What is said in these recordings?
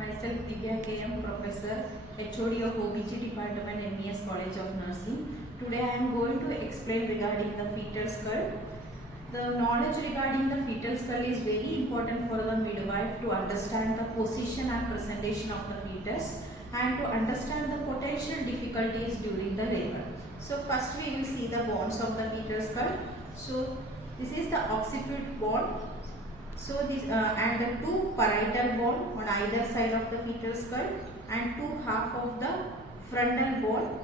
Myself Divya KM, Professor, HOD of OBG Department, MES College of Nursing. Today I am going to explain regarding the fetal skull. The knowledge regarding the fetal skull is very important for the midwife to understand the position and presentation of the fetus and to understand the potential difficulties during the labor. So first we will see the bones of the fetal skull. So this is the occiput bone. So this and the two parietal bone on either side of the fetal skull and two half of the frontal bone,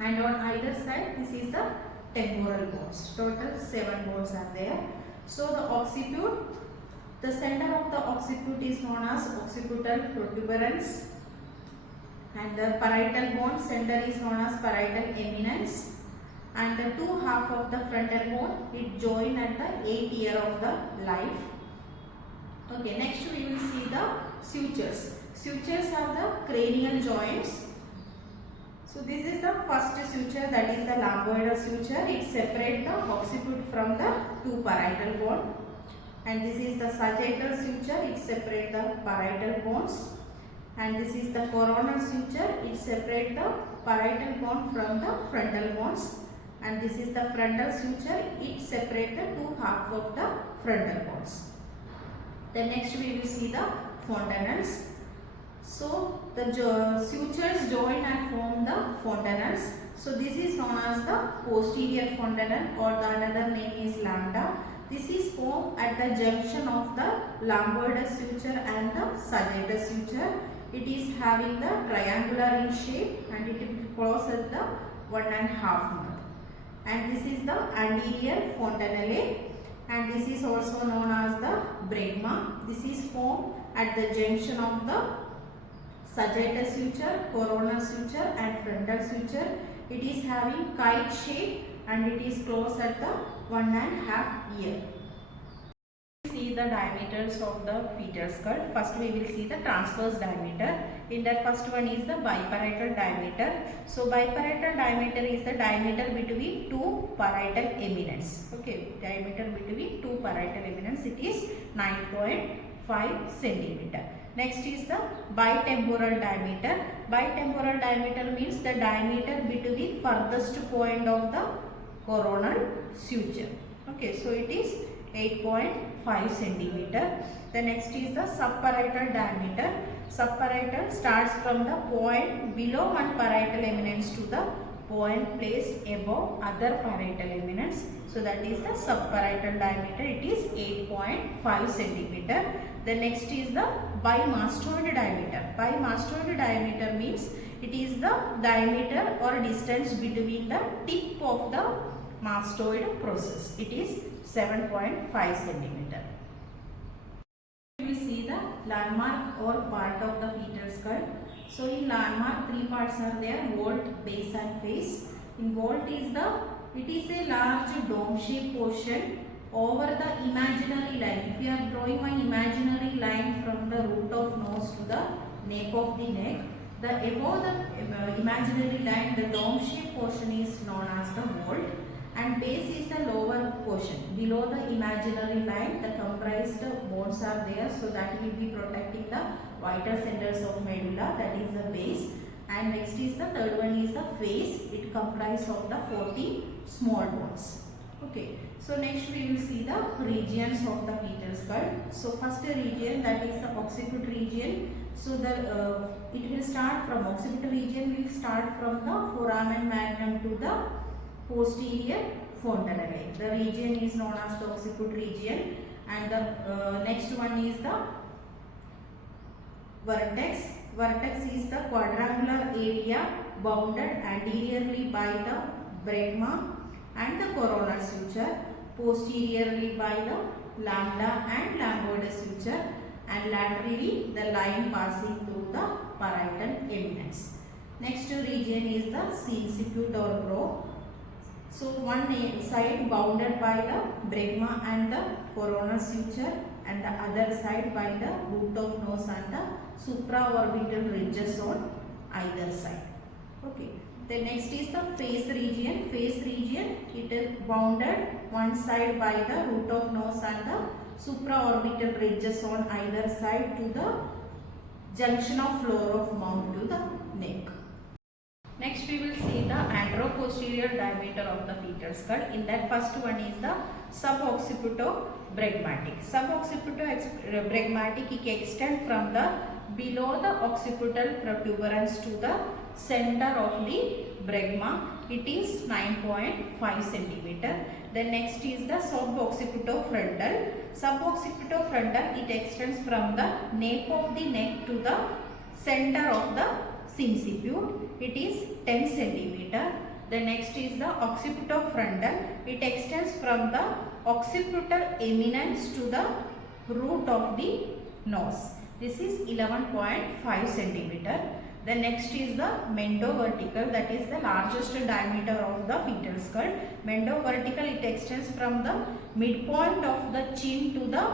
and on either side this is the temporal bones. Total 7 bones are there. So the occiput, the center of the occiput is known as occipital protuberance, and the parietal bone center is known as parietal eminence, and the two half of the frontal bone it join at the 8th year of the life. Okay, next we will see the sutures. Sutures are the cranial joints. So this is the first suture, that is the lambdoidal suture. It separates the occiput from the two parietal bone. And this is the sagittal suture. It separates the parietal bones. And this is the coronal suture. It separates the parietal bone from the frontal bones. And this is the frontal suture. It separates the two half of the frontal bones. Then next we will see the fontanelles. So the sutures join and form the fontanelles. So this is known as the posterior fontanelle, or the another name is lambda. This is formed at the junction of the lambdoidal suture and the sagittal suture. It is having the triangular in shape and it will close at the 1.5 month. And this is the anterior fontanelle. And this is also known as the bregma. This is formed at the junction of the sagittal suture, coronal suture and frontal suture. It is having kite shape and it is closed at the 1.5 year. See the diameters of the fetal skull. First we will see the transverse diameter. In that first one is the biparietal diameter. So biparietal diameter is the diameter between two parietal eminence. Okay, diameter between two parietal eminence, it is 9.5 centimeter. Next is the bitemporal diameter. Bitemporal diameter means the diameter between furthest point of the coronal suture. Okay, so it is 8.5 centimeter. The next is the subparietal diameter. Subparietal starts from the point below one parietal eminence to the point placed above other parietal eminence. So that is the subparietal diameter. It is 8.5 centimeter. The next is the bimastoid diameter. Bimastoid diameter means it is the diameter or distance between the tip of the mastoid process. It is 7.5 centimeter. We will see the landmark or part of the fetal skull. So in landmark, three parts are there: vault, base and face. In vault is it is a large dome-shaped portion over the imaginary line. If you are drawing one imaginary line from the root of nose to the nape of the neck, the above the imaginary line, the dome-shaped portion is known as the vault. And base is the lower portion. Below the imaginary line, the comprised bones are there, so that will be protecting the vital centers of medulla, that is the base. And next is the third one is the face. It comprises of the 40 small bones. Okay. So next we will see the regions of the fetal skull. So first region, that is the occiput region. So the it will start from occiput region. Will start from the foramen magnum to the posterior fontanelle. The region is known as the occiput region, and the next one is the vertex. Vertex is the quadrangular area bounded anteriorly by the bregma and the coronal suture, posteriorly by the lambda and lambdoidal suture, and laterally the line passing through the parietal eminence. Next region is the sinciput or brow. So one side bounded by the bregma and the coronal suture, and the other side by the root of nose and the supraorbital ridges on either side. Okay. The next is the face region. Face region, it is bounded one side by the root of nose and the supraorbital ridges on either side to the junction of floor of mouth to the neck. Next we will see the anteroposterior diameter of the fetal skull. In that, first one is the suboccipitobregmatic. Suboccipitobregmatic extend from the below the occipital protuberance to the center of the bregma. It is 9.5 centimeter. Then next is the suboccipitofrontal. Suboccipitofrontal, it extends from the nape of the neck to the center of the sincipute. It is 10 centimeter. The next is the occipitofrontal. It extends from the occipital eminence to the root of the nose. This is 11.5 centimeter. The next is the mendovertical, that is the largest diameter of the fetal skull. Mendovertical, it extends from the midpoint of the chin to the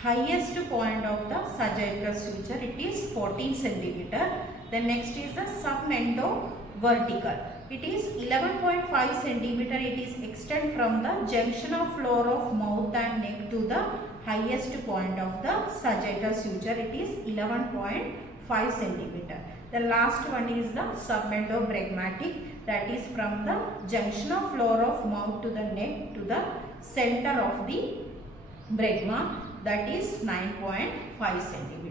highest point of the sagittal suture. It is 14 centimeter. The next is the submendovertical. It is 11.5 centimeter. It is extend from the junction of floor of mouth and neck to the highest point of the sagittal suture. It is 11.5 centimeter. The last one is the submendobregmatic, that is from the junction of floor of mouth to the neck to the center of the bregma, that is 9.5 centimeter.